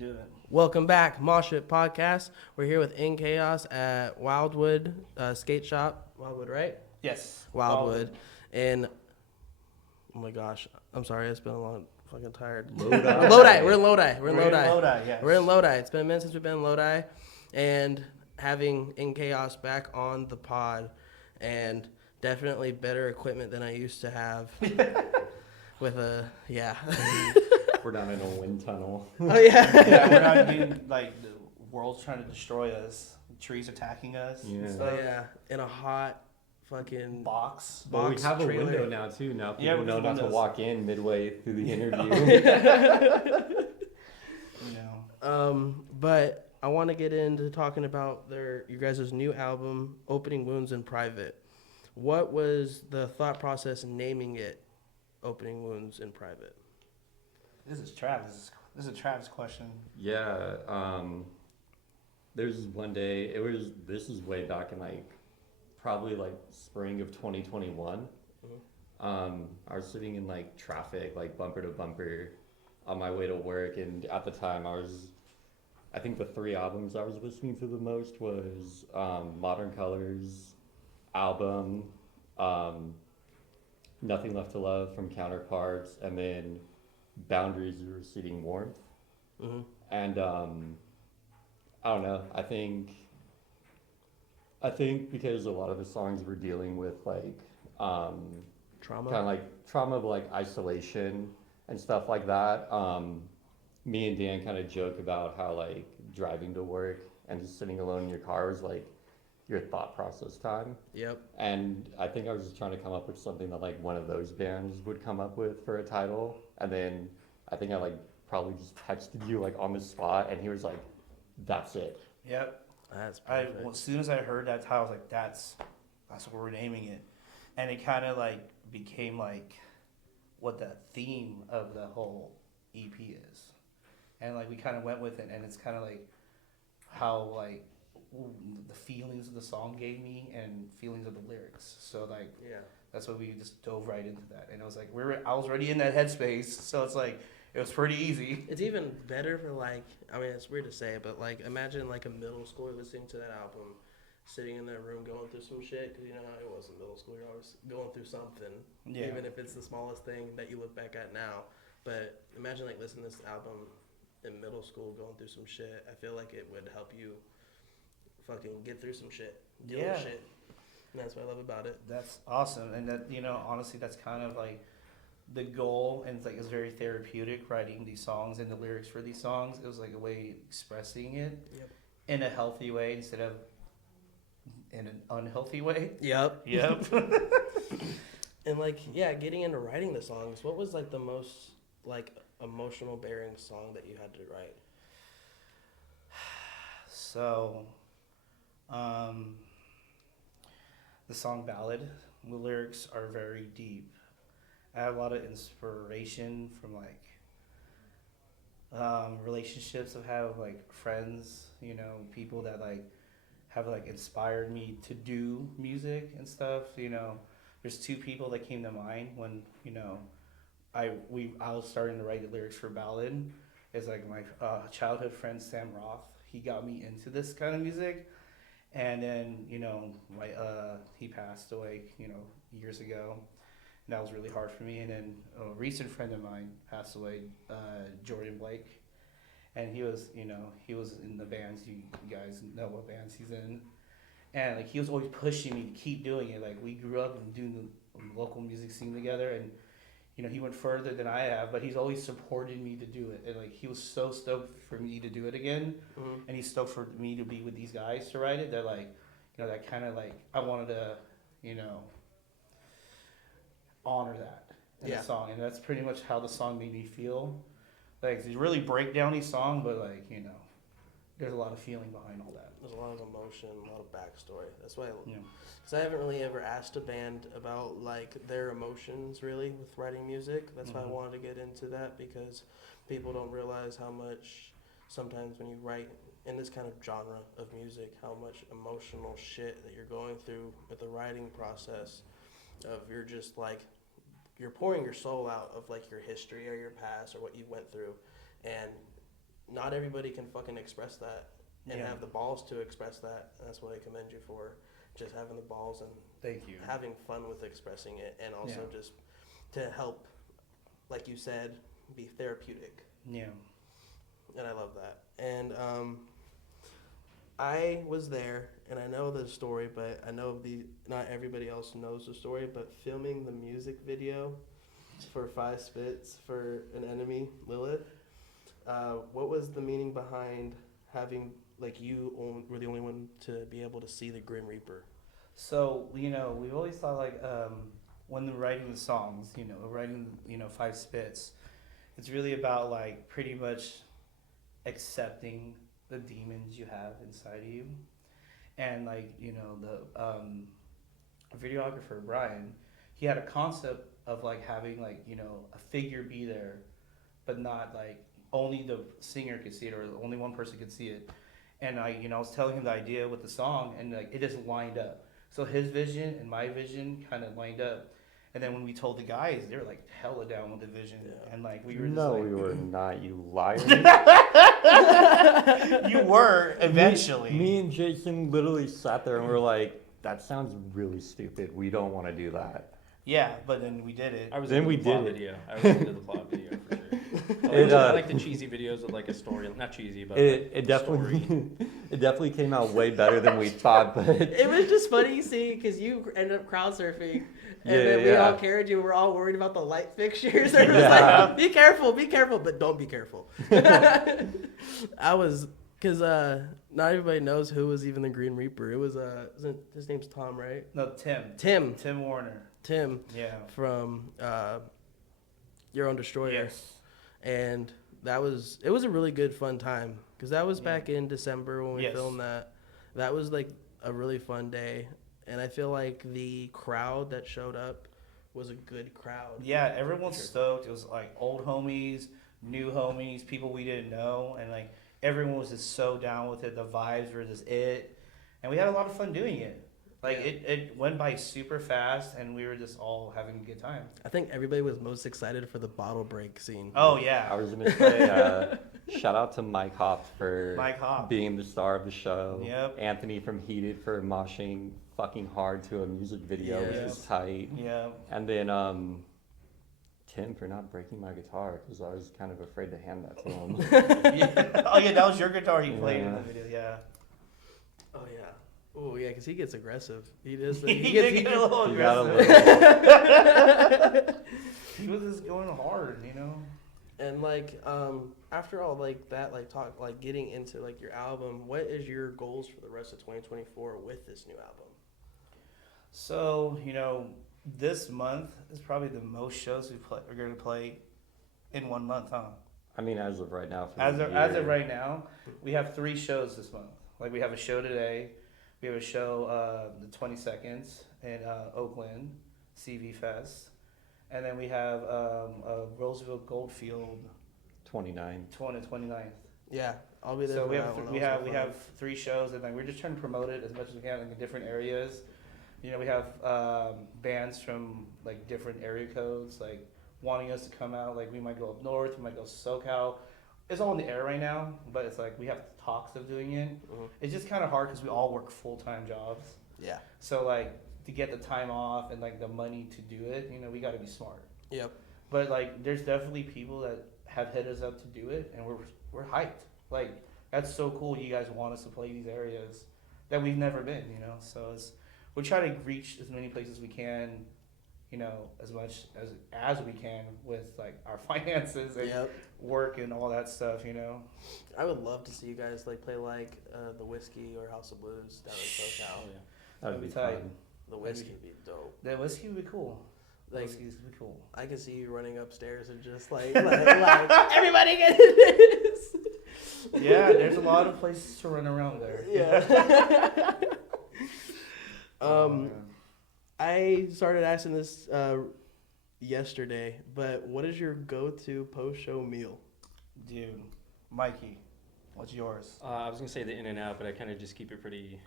do it. Welcome back, Mosh Pit Podcast. We're here with In Chaos at Wildwood Skate Shop. Wildwood, right? Yes. Wildwood. And, oh my gosh, I'm sorry, it's been a long, fucking tired. Lodi. Lodi. We're in Lodi. We're in Lodi, yes. We're in Lodi. It's been a minute since we've been in Lodi. And having In Chaos back on the pod and definitely better equipment than I used to have. With a, yeah. We're down in a wind tunnel. Oh, yeah. Yeah, we're not being, like, the world's trying to destroy us. Trees attacking us and Yeah. stuff. Yeah, in a hot fucking Box. Well, we box have a trailer. window now, too. Now Yeah, people know not to windows. walk in midway through the interview. You know. But I want to get into talking about you guys' new album, Opening Wounds in Private. What was the thought process in naming it Opening Wounds in Private? This is Travis. This is a Travis question. Yeah. There's one day, this is way back in probably spring of 2021. I was sitting in traffic, bumper to bumper on my way to work. And at the time I think the three albums I was listening to the most was Modern Colors album, Nothing Left to Love from Counterparts, and then Boundaries Receding Warmth. Mm-hmm. And I don't know, I think because a lot of the songs were dealing with Trauma? kind of trauma of isolation and stuff like that. Me and Dan kind of joke about how driving to work and just sitting alone in your car was your thought process time. Yep. And I think I was just trying to come up with something that one of those bands would come up with for a title. And then I think I probably just texted you on the spot, and he was like, "That's it." Yep. That's perfect. As soon as I heard that title, I was like, that's what we're naming it. And it kind of became what the theme of the whole EP is. And we kind of went with it, and it's kind of how the feelings of the song gave me and feelings of the lyrics. So Yeah. that's why we just dove right into that. And I was I was already in that headspace, so it's it was pretty easy. It's even better for I mean, it's weird to say, but imagine a middle schooler listening to that album, sitting in their room going through some shit, because you know how it was in middle school, you're always going through something, Yeah. even if it's the smallest thing that you look back at now. But imagine listening to this album in middle school, going through some shit. I feel like it would help you fucking get through some shit, deal with shit. And that's what I love about it. That's awesome, and that honestly, that's kind of the goal, and it's very therapeutic writing these songs and the lyrics for these songs. It was a way of expressing it in a healthy way instead of in an unhealthy way. Yep. Yep. And getting into writing the songs, what was the most emotional bearing song that you had to write? So, the song Ballad, the lyrics are very deep. I have a lot of inspiration from relationships I've had with friends, people that have inspired me to do music and stuff. There's two people that came to mind when I was starting to write the lyrics for Ballad. It's my childhood friend Sam Roth. He got me into this kind of music, and then he passed away years ago. And that was really hard for me. And then a recent friend of mine passed away, Jordan Blake, and he was in the bands. You guys know what bands he's in, and he was always pushing me to keep doing it. We grew up and doing the local music scene together, and he went further than I have, but he's always supported me to do it. And he was so stoked for me to do it again, and he's stoked for me to be with these guys to write it. That that kind of I wanted to honor that in the song, and that's pretty much how the song made me feel. It's really break down these song, but there's a lot of feeling behind all that. There's a lot of emotion, a lot of backstory. That's why, because I haven't really ever asked a band about their emotions really with writing music. That's why I wanted to get into that, because people don't realize how much sometimes when you write in this kind of genre of music, how much emotional shit that you're going through with the writing process. Of you're just you're pouring your soul out of your history or your past or what you went through, and not everybody can fucking express that and have the balls to express that. And that's what I commend you for, just having the balls and thank you, having fun with expressing it, and also just to help, like you said, be therapeutic. Yeah. And I love that. And I was there, and I know the story, but I know not everybody else knows the story, but filming the music video for 5 Spits for An Enemy, Lilith, what was the meaning behind having, like, were the only one to be able to see the Grim Reaper? So, we've always thought, like, when we're writing the songs, writing, 5 Spits, it's really about, like, pretty much accepting the demons you have inside of you. And, like, the videographer, Brian, he had a concept of, like, having, like, a figure be there, but not, like, only the singer could see it, or only one person could see it. And I was telling him the idea with the song, and, like, it just lined up. So his vision and my vision kind of lined up. And then when we told the guys, they were like hella down with the vision. Yeah. And like we were just we were not, you liar. You were eventually. Me and Jason literally sat there and we were like, that sounds really stupid. We don't want to do that. Yeah, but then we did it. I was then into we the plot did video. I was into the plot video for sure. I like the cheesy videos with like a story, not cheesy, but it definitely it definitely came out way better than we thought. But it was just funny seeing, because you ended up crowd surfing, and then we all carried you. We're all worried about the light fixtures. And it was like, be careful, but don't be careful. Because not everybody knows who was even the Green Reaper. It was his name's Tom, right? No, Tim. Tim Warner. Tim. Yeah. From Your Own Destroyer. Yes. And it was a really good fun time, because that was back in December when we filmed that. That was like a really fun day, and I feel like the crowd that showed up was a good crowd. Yeah, everyone's stoked. It was like old homies, new homies, people we didn't know, and like everyone was just so down with it. The vibes were just it, and we had a lot of fun doing it. Like, it went by super fast, and we were just all having a good time. I think everybody was most excited for the bottle break scene. Oh, yeah. I was going to say, shout out to Mike Hopp for being the star of the show. Yep. Anthony from Heated for moshing fucking hard to a music video, which is tight. Yeah. And then Tim for not breaking my guitar, because I was kind of afraid to hand that to him. Yeah. Oh, yeah, that was your guitar you played in the video, yeah. Oh, yeah. Oh, yeah, because he gets aggressive. He does. He gets a little aggressive. He was just going hard, And like, after all like that, like talk, like getting into like your album, what is your goals for the rest of 2024 with this new album? So, this month is probably the most shows we're going to play in 1 month, huh? I mean, as of right now. As of right now, we have 3 shows this month. Like, we have a show today. We have a show the 22nd in Oakland, CV Fest. And then we have Roosevelt Goldfield 29th. 29th. Yeah, I'll be there. So we have 3 shows, and like we're just trying to promote it as much as we can, like in different areas. We have bands from like different area codes, like wanting us to come out. Like we might go up north, we might go SoCal. It's all in the air right now, but it's like we have talks of doing it. Mm-hmm. It's just kind of hard because we all work full-time jobs. Yeah. So like to get the time off and like the money to do it, we got to be smart. Yep. But like there's definitely people that have hit us up to do it, and we're hyped. Like that's so cool. You guys want us to play these areas that we've never been. So we're trying to reach as many places as we can. As much as we can with like our finances and work and all that stuff. I would love to see you guys like play like the Whiskey or House of Blues down in SoCal. Oh, yeah. That'd be tight. fun. The Whiskey would be dope. The Whiskey would be cool. Like, Whiskey's would be cool. I can see you running upstairs and just like everybody get this. Yeah, there's a lot of places to run around there. Yeah. I started asking this yesterday, but what is your go-to post-show meal? Dude, Mikey, what's yours? I was gonna say the In-N-Out, but I kind of just keep it pretty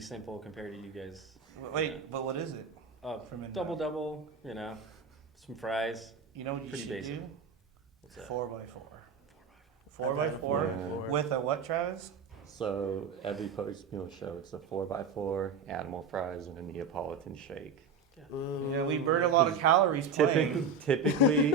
simple compared to you guys. Wait, but what is it? Double, some fries. You know what you pretty should basic. do? What's that? 4x4. 4x4 with a what, Travis? So every post-meal show, it's a 4x4, animal fries, and a Neapolitan shake. Yeah, we burn a lot of calories playing. Typically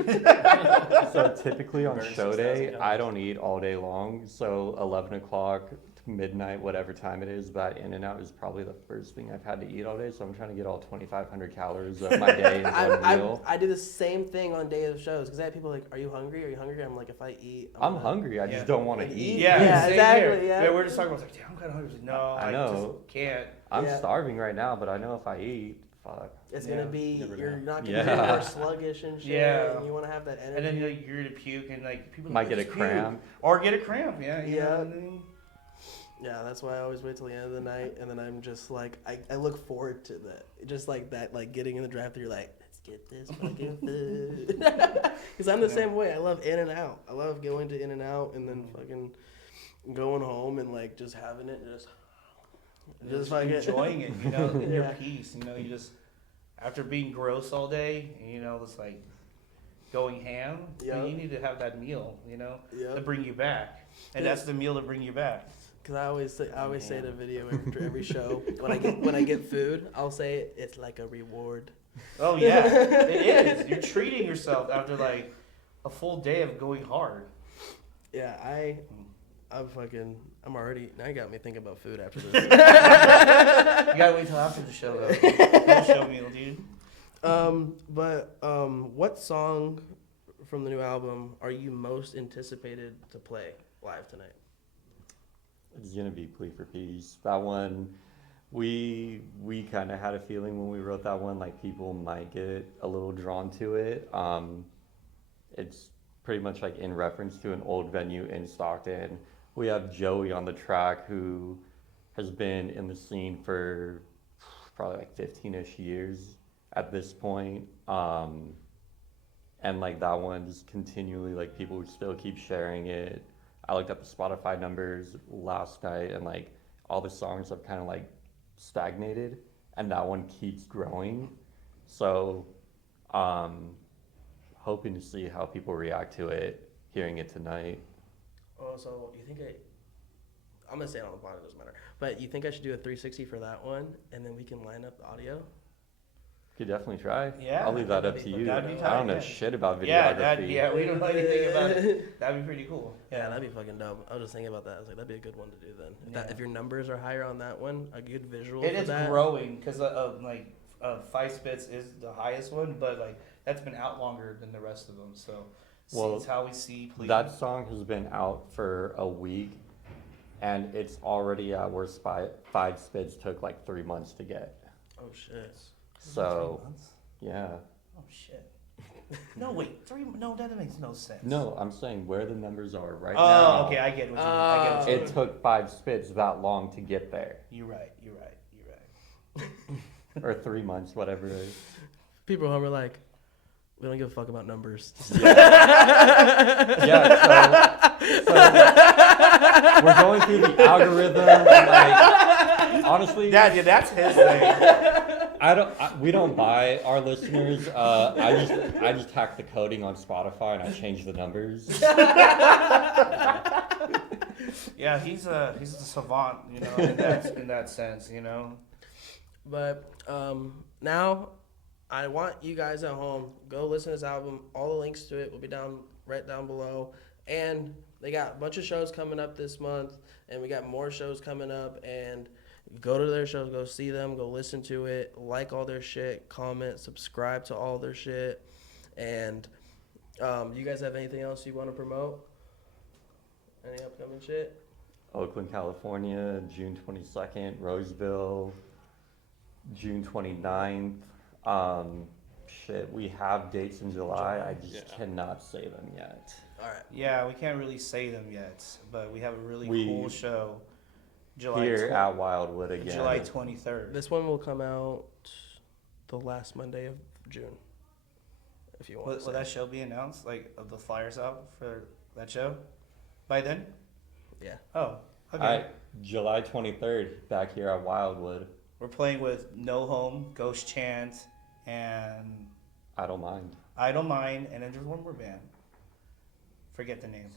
on show day, I don't eat all day long. So 11 o'clock, midnight, whatever time it is, that In-N-Out is probably the first thing I've had to eat all day. So I'm trying to get all 2,500 calories of my day in one meal. I do the same thing on day of shows because I have people like, "Are you hungry? Are you hungry?" I'm like, if I eat, I'm hungry. I just don't want to eat. Yeah, exactly. Yeah, we're just talking about like, damn, I'm kind of hungry. Like, no, I know. Just can't. I'm starving right now, but I know if I eat, fuck. It's gonna be you're not gonna be more sluggish and shit. Yeah. And you want to have that energy. And then you're gonna puke and like people might get a cramp. Or get a cramp. Yeah. Yeah, that's why I always wait till the end of the night, and then I'm just like, I look forward to that. Just like that, like getting in the drive-thru, you're like, let's get this fucking food. Because I'm the same way. I love In-N-Out. I love going to In-N-Out and then fucking going home and like just having it and just like enjoying it, you know, in your peace. You know, you just after being gross all day, you know, it's like going ham. Yeah. You need to have that meal, you know, to bring you back, and that's the meal to bring you back. Because I always say in a video after every show when I get food, I'll say it's like a reward. Oh yeah, it is. You're treating yourself after like a full day of going hard. Yeah, I'm already, now you got me thinking about food after this. You gotta wait till after the show though. No show meal, dude. But what song from the new album are you most anticipated to play live tonight? It's gonna be Plea for Peace. That one, we kind of had a feeling when we wrote that one, like people might get a little drawn to it. It's pretty much like in reference to an old venue in Stockton. We have Joey on the track who has been in the scene for probably like 15-ish years at this point. And like that one just continually, like people still keep sharing it. I looked up the Spotify numbers last night and like all the songs have kind of like stagnated and that one keeps growing. So hoping to see how people react to it, hearing it tonight. Oh, so you think I'm going to say it on the pod, it doesn't matter. But you think I should do a 360 for that one and then we can line up the audio? Could definitely try. Yeah. I'll leave that up to you. I don't know shit about videography. We don't know anything about it. That'd be pretty cool. Yeah, that'd be fucking dope. I was just thinking about that. I was like, that'd be a good one to do then. If your numbers are higher on that one, a good visual it for is that. growing because like 5 Spits is the highest one, but like that's been out longer than the rest of them. So it's how we see. Please. That song has been out for a week, and it's already at where 5 Spits took like 3 months to get. Oh shit. So, yeah. Oh shit. No, wait. 3? No, that makes no sense. No, I'm saying where the numbers are right Oh, now. okay. I get what you mean. It took 5 Spits that long to get there. You're right. Or 3 months, whatever it is. People who are like, we don't give a fuck about numbers. Yeah, so we're going through the algorithm. Like, honestly, that's his thing. We don't buy our listeners. I just hack the coding on Spotify and I change the numbers. Yeah, he's a savant, you know, in that sense, you know. But now I want you guys at home, go listen to this album. All the links to it will be right down below. And they got a bunch of shows coming up this month, and we got more shows coming up. And go to their shows, go see them, go listen to it, like all their shit, comment, subscribe to all their shit. And you guys have anything else you want to promote? Any upcoming shit? Oakland, California, June 22nd, Roseville, June 29th. We have dates in July. I just cannot say them yet. All right. Yeah, we can't really say them yet, but we have a really cool show. Here at Wildwood again. July 23rd. This one will come out the last Monday of June. If you want. Will that show be announced? Like, of the flyers out for that show? By then? Yeah. Oh, okay. All right, July 23rd, back here at Wildwood. We're playing with No Home, Ghost Chant, and I Don't Mind. I Don't Mind, and then there's one more band. Forget the name.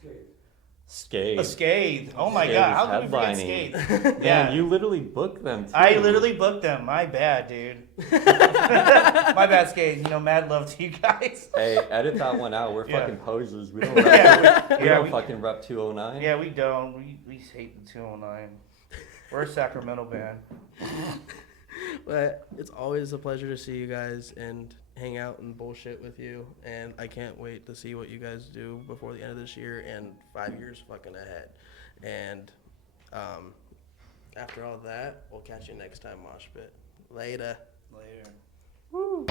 Scathe. A Scathe. Oh my Scathe God! is How could we forget headlining. Scathe? Yeah, Man, you literally booked them too. I literally booked them. My bad, dude. My bad, Scathe. You know, mad love to you guys. Hey, edit that one out. We're Yeah. fucking posers. We don't rep, we don't fucking rep 209. Yeah, we don't. We hate the 209. We're a Sacramento band. But it's always a pleasure to see you guys and hang out and bullshit with you. And I can't wait to see what you guys do before the end of this year and 5 years fucking ahead. And after all that, we'll catch you next time, Mosh Pit. Later. Later. Woo.